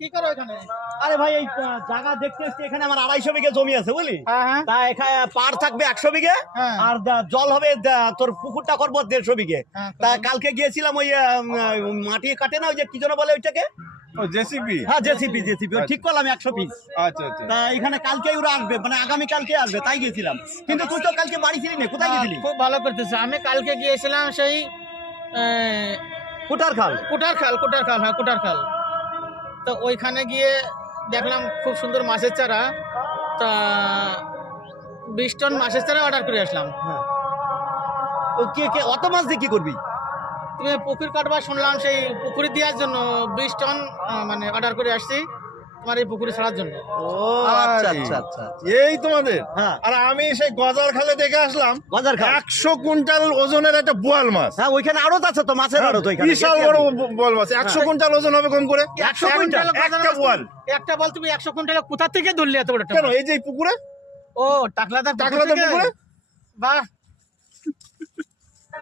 কি করো এখানে? আরে ভাই এই জায়গা দেখতে এসছি এখানে আমার আড়াইশো বিঘে জমি আছে বুঝলি? হ্যাঁ হ্যাঁ। তা এখানে পার থাকবে একশো বিঘে হ্যাঁ। আর জল হবে তোর পুকুরটা করব দেড়শো বিঘে। তা কালকে গিয়েছিলাম ওই মাটি কাটে না ওই যে কি যেন বলে ওইটাকে? জেসিপি? হ্যাঁ জেসিপি জেসিপি ঠিক করলাম একশো পিস। আচ্ছা আচ্ছা। তা এখানে কালকে ওরা আসবে মানে আগামী কালকে আসবে তাই গেছিলাম কিন্তু তুই তো কালকে বাড়ি ছিলি না কোথায় গেছিলি খুব ভালো করতেছে। আমি কালকে গিয়েছিলাম সেই কুটার খাল কুটার খাল কুটার খাল হ্যাঁ কুটার খাল তো ওইখানে গিয়ে দেখলাম খুব সুন্দর মাছের চারা। তা বিশ টন মাছের চারা অর্ডার করে আসলাম। হ্যাঁ। কে কে অত মাছ দিয়ে কি করবি? তুমি পুকুর কাটবার শুনলাম সেই পুকুরে দেওয়ার জন্য বিশ টন মানে অর্ডার করে আসছি। তোমার এই পুকুরে ছাড়ার জন্য। ও আচ্ছা আচ্ছা আচ্ছা এই তোমাদের? হ্যাঁ। আর আমি সেই গজার খালে দেখে আসলাম গজার খাল? একশো কুইন্টাল ওজনের একটা বোয়াল মাছ। হ্যাঁ ওইখানে আড়ত আছে তো মাছের আড়ত ওইখানে। বিশাল বড় বোয়াল মাছ। একশো কুইন্টাল ওজন হবে কম করে? 100 কুইন্টাল? একটা বোয়াল। একটা বল তুমি একশো কুইন্টাল কোথা থেকে ধরলে এত বড় কেন এই যে পুকুরে? ও টাকলাদার টাকলাদার পুকুরে? বাহ।